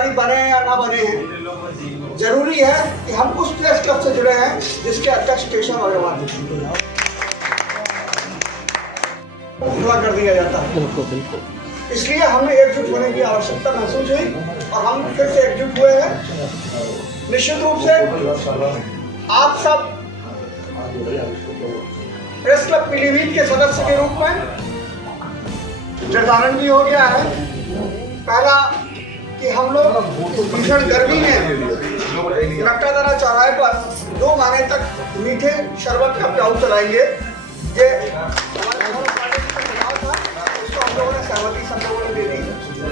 आदि बने या ना बने हैं, जरूरी है कि हम उस प्रेस क्लब से जुड़े हैं जिसके अध्यक्ष केशव अग्रवाल पूरा कर दिया जाता है। बिल्कुल। इसलिए हमें एकजुट होने की आवश्यकता महसूस हुई और हम फिर से एकजुट हुए हैं। निश्चित रूप से आप सब प्रेस क्लब पीलीभीत के सदस्य के रूप में निर्धारण भी हो गया है। पहला कि हम लोग भीषण गर्मी में नक्कादरा चौराहे पर 2 महीने तक मीठे शरबत का प्याऊ चलाएंगे। ये हमारे सुझाव था, उसको हम लोगों ने सहमति सब लोगों ने दे दी।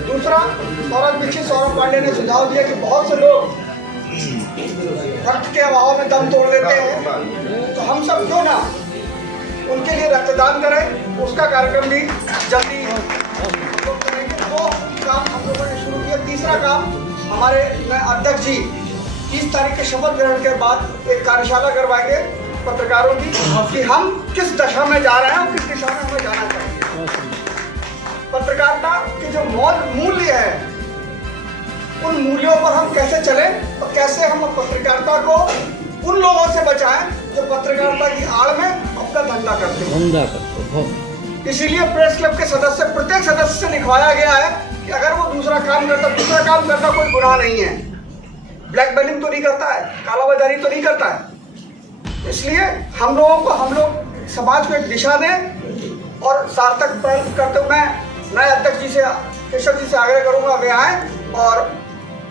दूसरा, सौरभ पांडे ने सुझाव दिया कि बहुत से लोग रक्त के अभाव में दम तोड़ देते हैं, तो हम सब क्यों ना उनके लिए रक्तदान करें। उसका कार्यक्रम भी जल्दी करेंगे। 2 काम हम लोगों ने शुरू किया। तीसरा काम, हमारे अध्यक्ष जी 30 तारीख के शपथ ग्रहण के बाद एक कार्यशाला करवाएंगे पत्रकारों की कि हम किस दशा में जा रहे हैं और किस दिशा में हमें जाना चाहिए। पत्रकारिता के जो मूल्य है, उन मूल्यों पर हम कैसे चलें और कैसे हम पत्रकारिता को उन लोगों से बचाएं जो पत्रकारिता की आड़ में अपना धंधा करते हैं। इसीलिए प्रेस क्लब के सदस्य, प्रत्येक सदस्य से लिखवाया गया है कि अगर वो दूसरा काम करता कोई गुनाह नहीं है। ब्लैक मेलिंग तो नहीं करता है, कालाबाजारी तो नहीं करता है। इसलिए हम लोग समाज को एक दिशा दें और सार्थक पहल करते हुए मैं नए अध्यक्ष जी से, केशव जी से आग्रह करूंगा वे आए और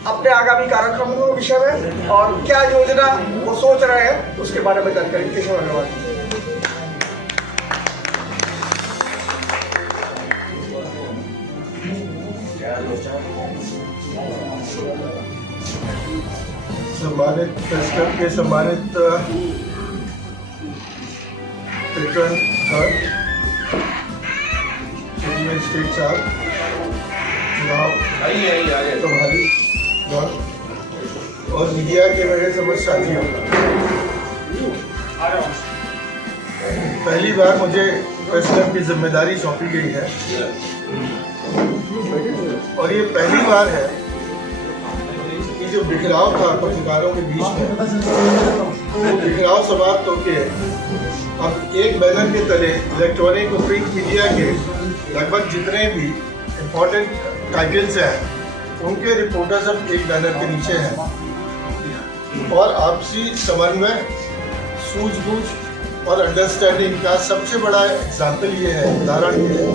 अपने आगामी कार्यक्रमों के विषय में और क्या योजना वो सोच रहे हैं उसके बारे में जानकारी। केशव अग्रवाल। सम्मानित प्रेस क्लब के सम्मानित स्टेट साहब, प्रभारी और मीडिया के मेरे समस्त साथियों, पहली बार मुझे प्रेस क्लब की जिम्मेदारी सौंपी गई है और ये पहली बार है कि जो बिखराव था पत्रकारों के बीच में, वो बिखराव समाप्त होकर अब एक बैनर के तले इलेक्ट्रॉनिक और प्रिंट मीडिया के लगभग जितने भी इम्पोर्टेंट टाइटल्स हैं उनके रिपोर्टर्स अब एक बैनर के नीचे हैं और आपसी समन्वय, सूझबूझ और अंडरस्टैंडिंग का सबसे बड़ा एग्जाम्पल ये है, उदाहरण ये है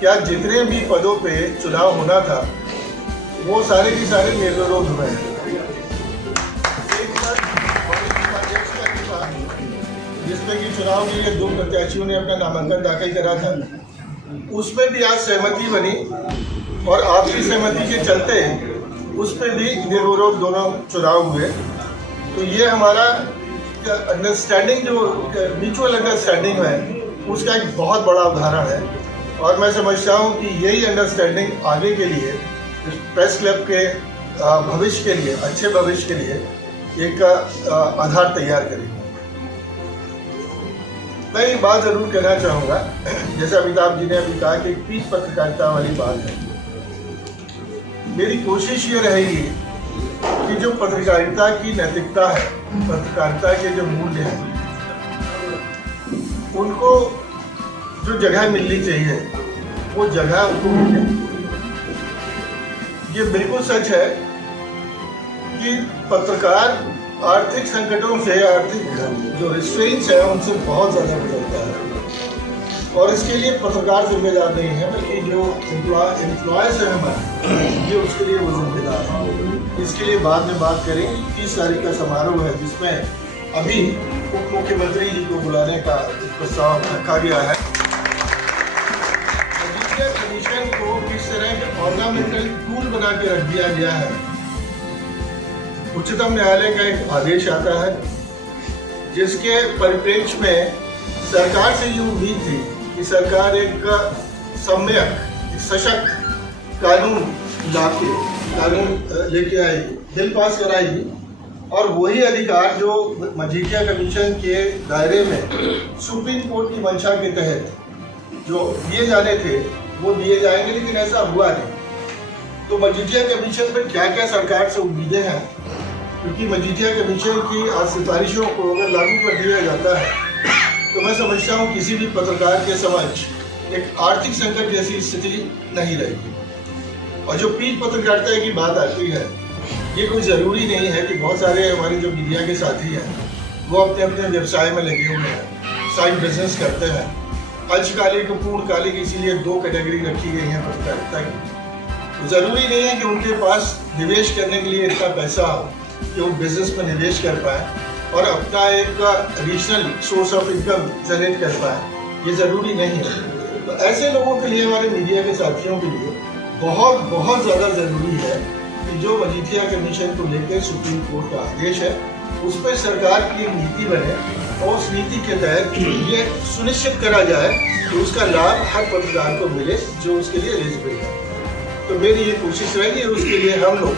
क्या जितने भी पदों पे चुनाव होना था वो सारे के सारे निर्विरोध हुए हैं। जिसमें कि चुनाव के लिए 2 प्रत्याशियों ने अपना नामांकन दाखिल करा था, उसमें भी आज सहमति बनी और आपसी सहमति के चलते उस पर भी निर्विरोध दोनों चुनाव हुए। तो ये हमारा अंडरस्टैंडिंग, जो म्यूचुअल अंडरस्टैंडिंग है, उसका एक बहुत बड़ा उदाहरण है और मैं समझता हूँ कि यही अंडरस्टैंडिंग आगे के लिए प्रेस क्लब के भविष्य के लिए, अच्छे भविष्य के लिए एक आधार तैयार करेगी। मैं एक बात जरूर कहना चाहूँगा, जैसे अमिताभ जी ने अभी कहा कि पीठ पत्रकारिता वाली बात है। मेरी कोशिश ये रहेगी कि जो पत्रकारिता की नैतिकता है, पत्रकारिता के जो मूल्य हैं, उनको जो जगह मिलनी चाहिए वो जगह उनको मिले। ये बिल्कुल सच है कि पत्रकार आर्थिक संकटों से, आर्थिक जो रिस्ट्रेंट्स है उनसे बहुत ज़्यादा गुजरता है और इसके लिए पत्रकार जिम्मेदार नहीं है, बल्कि जो एम्प्लॉयज़ हैं हमारे, ये उसके लिए वो जिम्मेदार है। इसके लिए बाद में बात करेंगे। 30 तारीख का समारोह है जिसमें अभी उप मुख्यमंत्री जी को बुलाने का प्रस्ताव रखा गया है। मजिस्ट्रेट कमीशन को किस तरह के ऑर्नामेंटल टूल बना के रख दिया गया है। उच्चतम न्यायालय का एक आदेश आता है जिसके परिप्रेक्ष्य में सरकार से ये उम्मीद थी कि सरकार एक सम्यक, सशक्त कानून लेके आएगी, बिल पास कराएगी और वही अधिकार जो मजीठिया कमीशन के दायरे में सुप्रीम कोर्ट की मंशा के तहत जो दिए जाने थे वो दिए जाएंगे, लेकिन ऐसा हुआ नहीं। तो मजीठिया कमीशन पर क्या क्या सरकार से उम्मीदें हैं, क्योंकि मजीठिया कमीशन की सिफारिशों को अगर लागू कर दिया जाता है तो मैं समझता हूँ किसी भी पत्रकार के समक्ष एक आर्थिक संकट जैसी स्थिति नहीं रहेगी। और जो पीठ पत्रकारिता की बात आती है, ये कोई ज़रूरी नहीं है कि बहुत सारे हमारे जो मीडिया के साथी हैं वो अपने अपने व्यवसाय में लगे हुए हैं, साइड बिजनेस करते हैं। अल्पकालिक पूर्णकालिक इसीलिए दो कैटेगरी रखी गई है पत्रकारिता की। तो ज़रूरी नहीं है कि उनके पास निवेश करने के लिए इतना पैसा हो कि वो बिजनेस में निवेश कर पाए और अपना एक regional source of income generate कर पाए, ये ज़रूरी नहीं है। तो ऐसे लोगों के लिए, हमारे मीडिया के साथियों के लिए बहुत बहुत ज़्यादा ज़रूरी है कि जो मजीठिया कमीशन को लेकर सुप्रीम कोर्ट का आदेश है उस पर सरकार की एक नीति बने और उस नीति के तहत ये सुनिश्चित करा जाए कि उसका लाभ हर पत्रकार को मिले जो उसके लिए एलिजिबल है। तो मेरी ये कोशिश रहेगी, उसके लिए हम लोग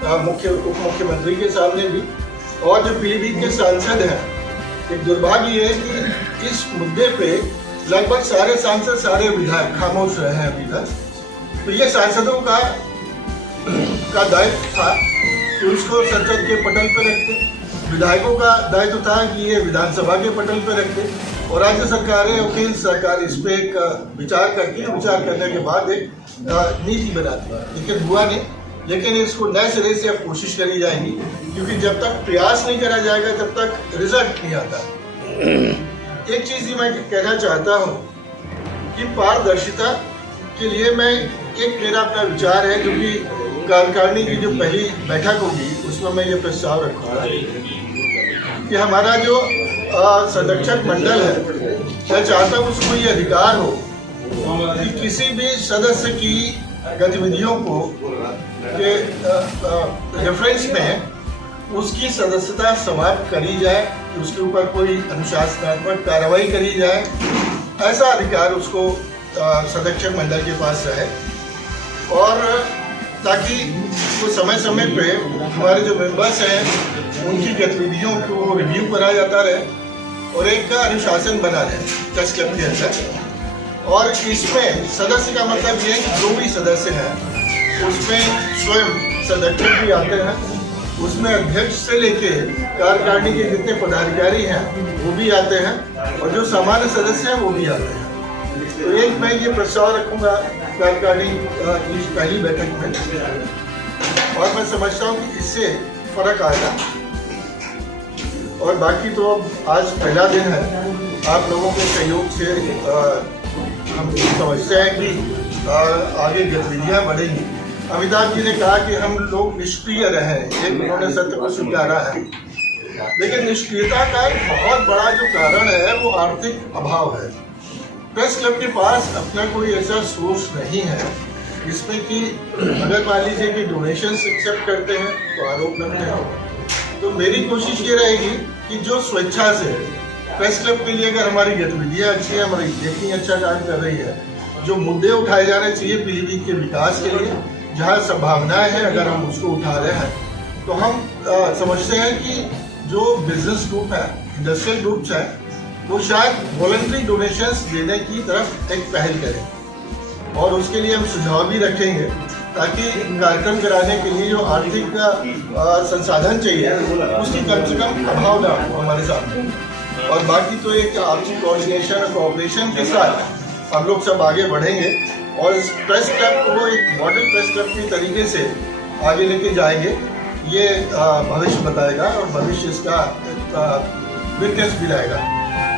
उप मुख्यमंत्री के सामने भी और जो पीलीभीत के सांसद हैं, एक दुर्भाग्य है कि इस मुद्दे पे लगभग सारे सांसद, सारे विधायक खामोश रहे हैं अभी तक। तो ये सांसदों का दायित्व था कि उसको संसद के पटल पर रखते, विधायकों का दायित्व था कि ये विधानसभा के पटल पर रखते और राज्य सरकारें और केंद्र सरकार इस पर एक विचार करने के बाद एक नीति बनाती है। लेकिन हुआ नहीं, लेकिन इसको नए सिरे से अब कोशिश करी जाएगी, क्योंकि जब तक प्रयास नहीं करा जाएगा तब तक रिजल्ट नहीं आता। एक चीज़ ही मैं कहना चाहता हूँ कि पारदर्शिता के लिए मेरा अपना विचार है, जो कि कार्यकारिणी की जो पहली बैठक होगी उसमें मैं ये प्रस्ताव रखूँगा कि हमारा जो संरक्षक मंडल है, मैं चाहता हूँ उसको ये अधिकार हो कि किसी भी सदस्य की गतिविधियों को के रेफरेंस में उसकी सदस्यता समाप्त करी जाए, कि उसके ऊपर कोई अनुशासनात्मक कार्रवाई करी जाए। ऐसा अधिकार उसको संरक्षक मंडल के पास रहे और ताकि वो समय समय पे हमारे जो मेंबर्स हैं उनकी गतिविधियों को रिव्यू करा जाता रहे और एक अनुशासन बना रहे प्रेस क्लब के अंदर। और इसमें सदस्य का मतलब ये है कि जो भी सदस्य हैं उसमें स्वयं संरक्षक भी आते हैं, उसमें अध्यक्ष से लेके कार्यकारिणी के जितने पदाधिकारी हैं वो भी आते हैं और जो सामान्य सदस्य हैं वो भी आते हैं। तो एक मैं ये प्रस्ताव रखूँगा कार्यकारिणी की पहली बैठक में और मैं समझता हूँ कि इससे फर्क आएगा। और बाकी तो अब आज पहला दिन है, आप लोगों के सहयोग से हम समझते हैं कि आगे गतिविधियाँ बढ़ेंगी। अमिताभ जी ने कहा कि हम लोग निष्क्रिय रहे, एक उन्होंने सत्य को स्वीकारा है, लेकिन निष्क्रियता का एक बहुत बड़ा जो कारण है वो आर्थिक अभाव है। प्रेस क्लब के पास अपना कोई ऐसा सोर्स नहीं है जिसमें कि अगर मान लीजिए कि डोनेशन एक्सेप्ट करते हैं तो आरोप लगते हैं। तो मेरी कोशिश ये रहेगी कि जो स्वेच्छा से प्रेस क्लब के लिए अगर हमारी गतिविधियाँ अच्छी हैं, हमारी लेखनी अच्छा काम कर रही है, जो मुद्दे उठाए जाने चाहिए पीलीभीत के विकास के लिए, जहाँ संभावनाएं हैं अगर हम उसको उठा रहे हैं, तो हम समझते हैं कि जो बिजनेस ग्रुप है, इंडस्ट्रियल ग्रुप्स हैं, वो शायद वॉलंटरी डोनेशंस देने की तरफ एक पहल करें और उसके लिए हम सुझाव भी रखेंगे ताकि कार्यक्रम कराने के लिए जो आर्थिक संसाधन चाहिए उसकी कम से कम अभाव ना हो हमारे सामने। और बाकी तो एक आपसी कोऑर्डिनेशन और कोऑपरेशन के साथ हम लोग सब आगे बढ़ेंगे और इस प्रेस क्लब को एक मॉडल प्रेस क्लब के तरीके से आगे लेके जाएंगे। ये भविष्य बताएगा और भविष्य इसका विटनेस भी लाएगा।